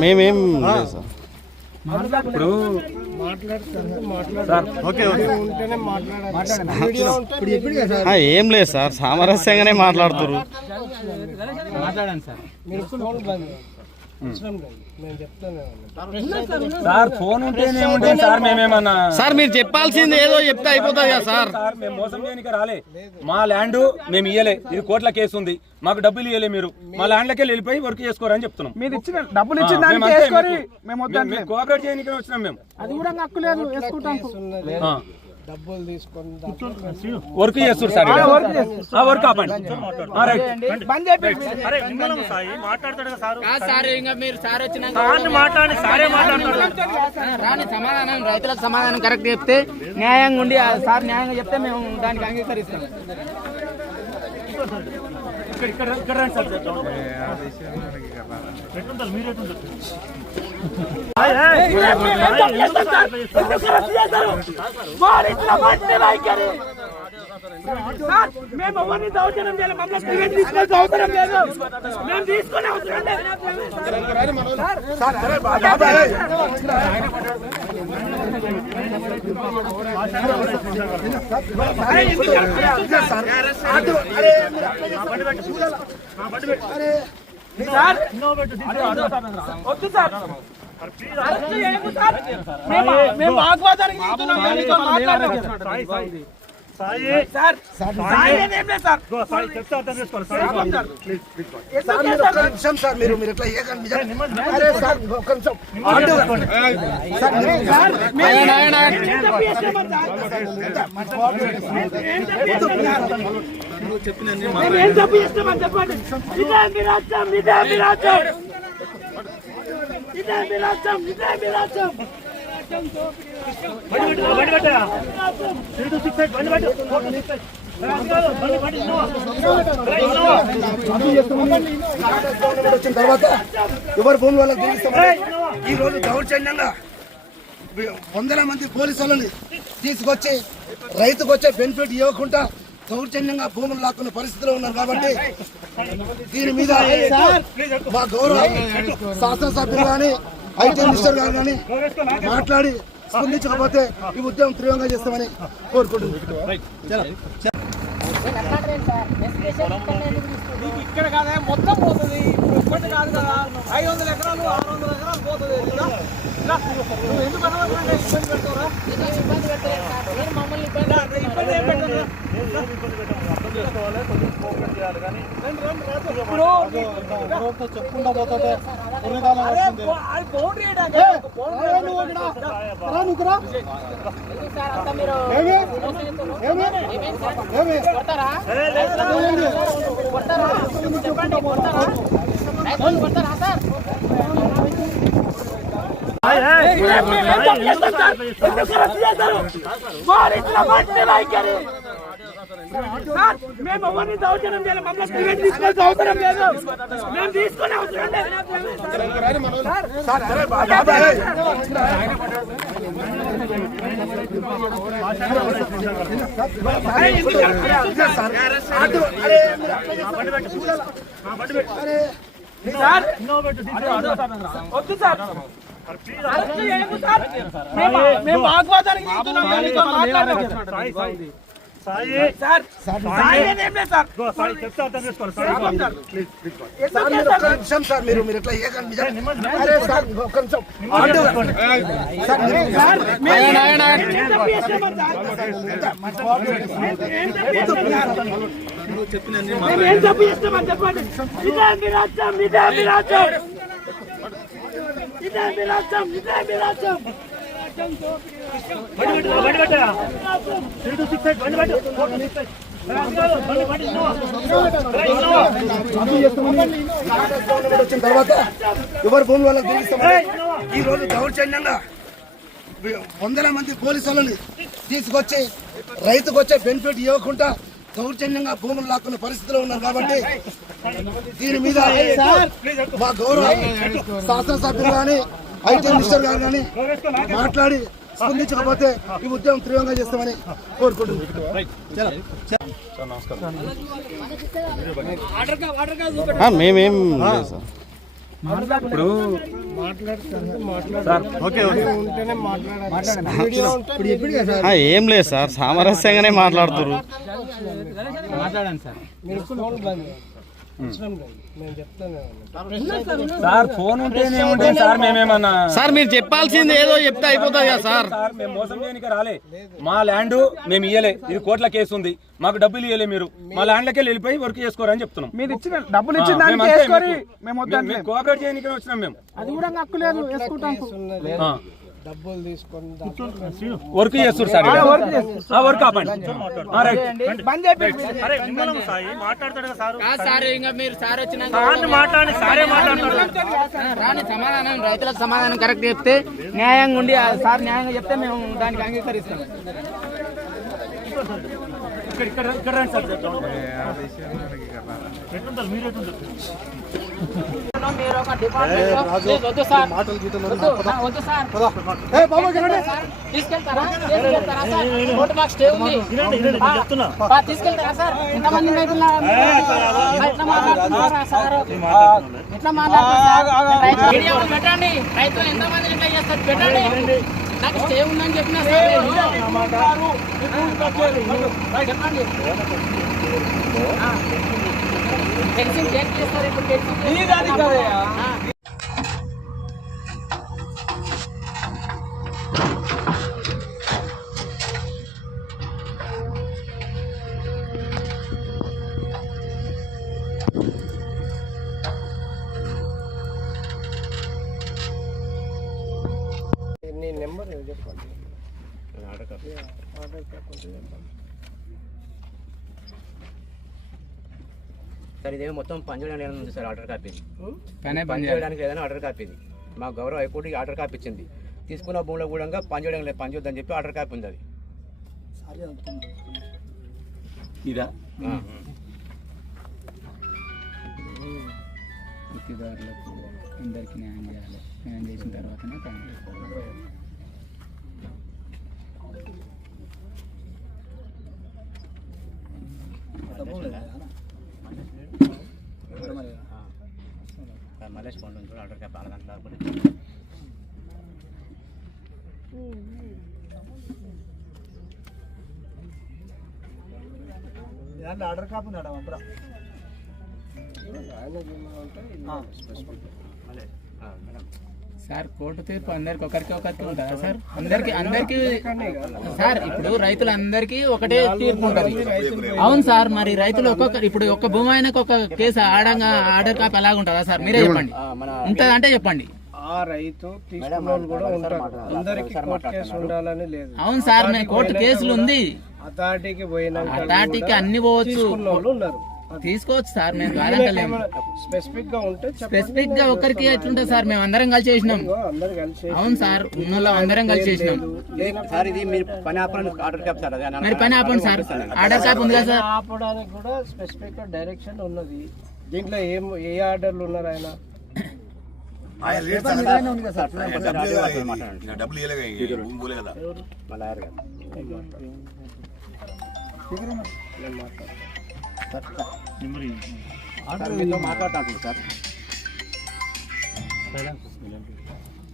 మేమేం లేదు సార్. ఇప్పుడు ఏం లేదు సార్ సామరస్యంగానే మాట్లాడుతున్నారు సార్. ఫోన్ ఉంటేనే ఉంటుంది సార్ మేమేమన్నా సార్ మీరు చెప్పాల్సింది ఏదో చెప్తే అయిపోతుంది కదా సార్. సార్ మేము మోసం చేయడానికి రాలే. మా ల్యాండ్ మేము ఇయ్యలే. ఇది కోట్ల కేసు ఉంది. మాకు డబ్బులు ఇయ్యలే మీరు. మా ల్యాండ్లకి వెళ్ళిపోయి వర్క్ చేసుకోరని చెప్తున్నాం. మీరు ఇచ్చిన డబ్బులు ఇచ్చిన దానికి మేము వేసుకొని కోఆపరేట్ చేయడానికి వచ్చినాం మేము. అది కూడా హక్కు లేదు. వేసుకుంటాం. ఆ. వర్క్ చేస్తారు సార్. ఆ, వర్క్ ఆపండి. బంద్ రాని సమాధానం రైతులకు సమాధానం కరెక్ట్ చెప్తే న్యాయంగా ఉండి ఆ సార్ న్యాయంగా చెప్తే మేము దానికి అంగీకరిస్తాం. ఇక్కడ ఇక్కడ రండి సార్ మేము ఎవరిని దౌర్జన్యం చేయాలి మమ్మల్ని ప్రివెంట్ తీసుకోవాల్సిన అవసరం లేదు మేము తీసుకునే అవసరం లేదు సార్ వద్దు సార్ అరెస్ట్ చేయకు సార్. మేము మేము వాగ్వాదానికి దిగుతున్నాం కానీ మీతో మాట్లాడలేదు. నిమిషం సార్ మీరు మీరు నిజం. అరే సార్ ఒక్క నిమిషం చెప్పండి ఇదే మీ రాజ్యం ఇదే మీ రాజ్యం వచ్చిన తర్వాత ఎవరి భూమి వాళ్ళకి తెలిస్తామని ఈ రోజు దౌర్జన్యంగా వందల మంది పోలీసు వాళ్ళని తీసుకొచ్చి రైతుకు వచ్చే బెనిఫిట్ ఇవ్వకుండా దౌర్జన్యంగా భూములు లాక్కున్న పరిస్థితిలో ఉన్నారు కాబట్టి దీని మీద మా గౌరవ శాసనసభ్యులు కానీ ఐటీ మినిస్టర్ గారు కానీ మాట్లాడి స్పందించకపోతే ఈ ఉద్యమం తీవ్రంగా చేస్తామని కోరుకుంటున్నాను నీకు ఇక్కడ కాదా మొత్తం పోతుంది. ఒక్కటి కాదు కదా. ఐదు వందల ఎకరాలు ఆరు వందల ఎకరాలు పోతుంది నువ్వు ఎందుకు అనవసరంగా ఇబ్బంది పెడతావురా? మమ్మల్ని ఇబ్బంది ఇబ్బంది ఏం కొడతారా? కొడతారా? చెప్పండి కొడతారా? రైతులను కొడతారా సార్ సార్ మేము ఎవరిని దౌర్జన్యం చేయాలి మమ్మల్ని ప్రివెంట్ తీసుకోవాల్సిన అవసరం లేదు మేము తీసుకునే అవసరం లేదు సార్ అరే, ఎందుకు సార్? ఆటో అరే మీరు అరే సార్ వద్దు సార్ అరెస్ట్ చేయకు సార్. మేము మేము సాయి సార్ సార్ మీరు ఒక్క నిమిషం సార్ మీరు మీరు ఇట్లా నిజం. అరే నిమిషం ఆటో మీరు-. ఏం తప్పు చెప్పండి ఇదే మీ రాజ్యం ఇదే మీ రాజ్యం ఇదే మీ రాజ్యం ఇదే మీ రాజ్యం గవర్నమెంట్ వచ్చిన తర్వాత ఎవరి భూమి వాళ్ళకి ఈ రోజు దౌర్జన్యంగా వందల మంది పోలీసు వాళ్ళని తీసుకొచ్చి రైతుకు వచ్చే బెనిఫిట్ ఇవ్వకుండా దౌర్జన్యంగా భూములు లాక్కున్న పరిస్థితిలో ఉన్నారు కాబట్టి దీని మీద మా గౌరవ శాసనసభ్యులు కానీ ఐటీ మినిస్టర్ గారు కానీ మాట్లాడి స్పందించకపోతే ఈ ఉద్యమం తీవ్రంగా చేస్తామని కోరుకుంటున్నాను ఆ, మేమేం లేదు సార్. ఇప్పుడు సార్ ఆ, ఏం లేదు సార్ సామరస్యంగానే మాట్లాడుతున్నారు మాట్లాడండి సార్. సార్ ఫోన్ ఉంటేనే ఉంటుంది సార్ మేమేమన్నా సార్ మీరు చెప్పాల్సింది ఏదో చెప్తే అయిపోతుంది కదా సార్. సార్ మేము మోసం చేయడానికి రాలే. మా ల్యాండ్ మేము ఇయ్యలే. ఇది కోర్టుల కేసు ఉంది. మాకు డబ్బులు ఇయ్యలే మీరు. మా ల్యాండ్లకి వెళ్ళిపోయి వర్క్ చేసుకోరని చెప్తున్నాం. మీరు ఇచ్చిన డబ్బులు ఇచ్చిన దానికి వేసుకొని మేము కోఆపరేట్ చేయడానికి వచ్చినాం మేము. అది కూడా హక్కు లేదు వేసుకుంటాం. ఆ. వర్క్ చేస్తారు సార్ ఈడ. ఆ, వర్క్ ఆపండి ఆ, రైట్. బంద్ చేయండి. కాదు సార్ ఇంకా మీరు సార్ వచ్చినాక మాట్లాడి సారే రాని సమాధానం రైతులకు సమాధానం కరెక్ట్ చెప్తే న్యాయంగా ఉండి ఆ సార్ న్యాయంగా చెప్తే మేము దానికి అంగీకరిస్తాం. ఇక్కడ ఇక్కడ ఇక్కడ రండి సార్. మీరు ఒక డిపార్ట్మెంట్ తీసుకెళ్తారా సార్ ఎంతమంది రైతులు ఎట్లా మాట్లాడుతున్నారా సార్ పెట్టండి రైతులు ఎంతమంది చేస్తారు పెట్టండి నాకు స్టే ఉందని చెప్పిన సార్ చెప్పండి. ఆ. ఫెన్సింగ్ చేసి చేస్తారు ఇప్పుడు ఫెన్సింగ్ ఆ. సార్ ఇదేమో మొత్తం పనిచేయడానికి ఉంది సార్ ఆర్డర్ కాపీ పనే పని పని చేయడానికి ఏదైనా ఆర్డర్ కాపీ మా గౌరవ హైకోర్టు ఆర్డర్ కాపీ ఇచ్చింది తీసుకున్న భూమిలో కూడా పని చేయడానికి లేదు పని చేయొద్దని చెప్పి ఆర్డర్ కాపీ ఉంది అది ఇదా. వృత్తిదారులకు అందరికీ న్యాయం చేయాలి న్యాయం చేసిన తర్వాతనే పని ఆ, మలేష్ ఫోన్ నుంచి ఆర్డర్ కాపీ అలా దాంట్లో కాకపోతే ఆర్డర్ కాపు అప్పుడు సార్ కోర్టు తీర్పు అందరికి ఒకరికి ఒకరికి ఉంటుందా సార్? అందరికి అందరికి సార్ ఇప్పుడు రైతులందరికీ ఒకటే తీర్పు ఉంటుంది. అవును సార్ మరి రైతులు ఒక్కొక్క ఇప్పుడు ఒక్క భూమి ఆయనకు ఒక కేసు ఆడంగా ఆర్డర్ కాపీ అలాగ ఉంటుందా సార్? మీరే చెప్పండి. ఉంటుందంటే చెప్పండి. ఆ రైతు తీసుకున్న కూడా ఉంటారు. అందరికి కోర్టు కేసు ఉండాలని లేదు. అవును సార్ మేము కోర్టు కేసులు ఉంది. అథారిటీకి పోయినాక అథారిటీకి అన్ని పోవచ్చు. తీసుకున్న వాళ్ళు ఉన్నారు. తీసుకోవచ్చు సార్ మేము కాదంటలేము స్పెసిఫిక్గా ఉంటే చెప్పండి. స్పెసిఫిక్గా ఒక్కరికి ఎట్లుంటుంది సార్ మేము అందరం కలిసి చేసినాం. అందరు కలిసి అవును సార్ ఉన్నోళ్ళ అందరం కలిసి చేసినాం. సార్ ఇది మీరు పని ఆపడానికి ఆర్డర్ కాపీ సార్ అదే మరి పని ఆపండి సార్. ఆర్డర్ కాపీ ఉంది కదా సార్? ఆపడానికి కూడా స్పెసిఫిక్గా డైరెక్షన్ ఉన్నది. దీంట్లో ఏం ఏ ఆర్డర్లు ఉన్నారు ఆయన? మాట్లాడండి డబ్బులు ఇవ్వలేగా భూమి పోలే కదా. మా లాయర్ గారు. సార్ మీతో మాట్లాడుతా అంటున్నారు సార్.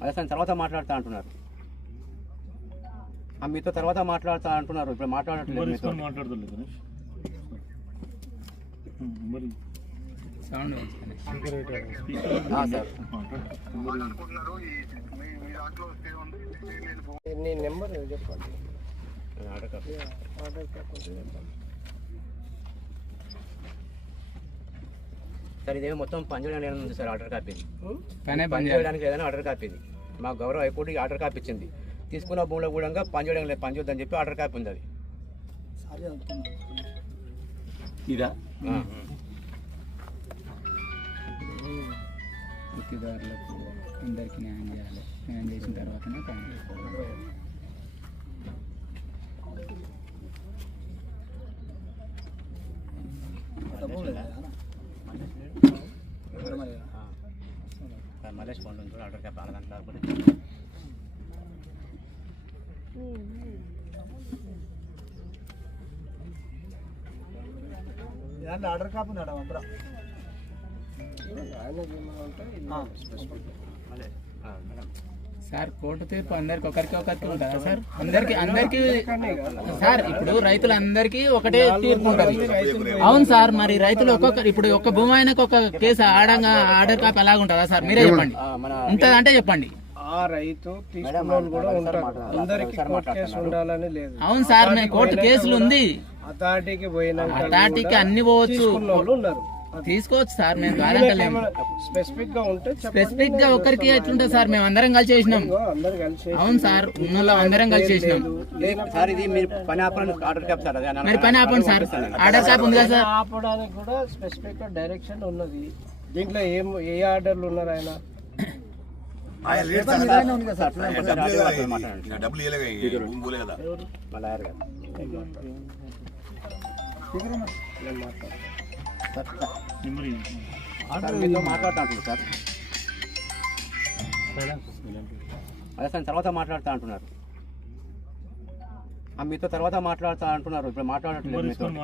అదే సార్ తర్వాత మాట్లాడుతా అంటున్నారు. మీతో తర్వాత మాట్లాడుతా అంటున్నారు. ఇప్పుడు మాట్లాడట్లేదు మీతో. సౌండ్ ఆ, సార్ నీ నెంబర్ చెప్పండి ఆర్డర్ కాపీ. ఆర్డర్ కాకుండా చెప్పండి సార్ ఇదేమో మొత్తం పని చేయడానికి ఏమైనా ఉంది సార్ ఆర్డర్ కాపీ. పనే పని చేయడానికి ఏదైనా ఆర్డర్ కాపీ మా గౌరవ హైకోర్టు ఆర్డర్ కాపీ ఇచ్చింది. తీసుకున్న భూమిలో కూడా పని చేయడానికి లేదు పని చేయొద్దని చెప్పి ఆర్డర్ కాపీ ఉంది అది. ఇదా? ఆ. అందరికీ న్యాయం చేయాలి న్యాయం చేసిన తర్వాతనే కాంగ్రెస్ మలేష్ పండు నుంచి ఆర్డర్ కాపీ దాంట్లో ఆర్డర్ కాపు మేడం అప్పుడు సార్ కోర్టు తీర్పు అందరికి ఒకరికి ఒకరికి ఉంటుందా సార్? అందరికి అందరికి సార్ ఇప్పుడు రైతులందరికీ ఒకటే తీర్పు ఉంటుంది. అవును సార్ మరి రైతులు ఒక్కొక్క ఇప్పుడు ఒక్క భూమి ఆయనకు ఒక కేసు ఆడంగా ఆర్డర్ కాపీ అలాగ ఉంటుందా సార్? మీరే చెప్పండి. ఉంటుందా అంటే చెప్పండి. ఆ రైతు తీసుకున్న వాళ్ళు కూడా ఉంటారు అందరికి కోర్టు కేసు ఉండాలని లేదు. అవును సార్ మేము కోర్టు కేసులు ఉంది. అథారిటీకి అన్ని పోవచ్చు. ఉన్నారు. తీసుకోవచ్చు సార్ మేము కాదంటలేము స్పెసిఫిక్గా ఉంటే చెప్పండి. స్పెసిఫిక్గా ఒక్కరికి ఎట్లుంటుంది సార్ మేము అందరం కలిసి చేసినాం. అందరు కలిసి అవును సార్ ఉన్నోళ్ళం అందరం కలిసి చేసినాం. సార్ ఇది మీరు పని ఆపడానికి ఆర్డర్ క్యాప్ సార్ అదే మరి పని ఆపండి సార్. ఆర్డర్ కాపీ ఉంది కదా సార్. ఆపడానికి కూడా స్పెసిఫిక్గా డైరెక్షన్ ఉన్నది. దీంట్లో ఏం ఏ ఆర్డర్లు ఉన్నారు ఆయన? డబ్బులు ఇవ్వలేగా ఈ భూమి పోలే కదా. మా లాయర్ గారు. సార్ మీతో మాట్లాడుతా అంటున్నారు సార్. అదే సార్ తర్వాత మాట్లాడుతా అంటున్నారు. ఆ, మీతో. తర్వాత మాట్లాడుతా అంటున్నారు ఇప్పుడు మాట్లాడట్లేదు సార్.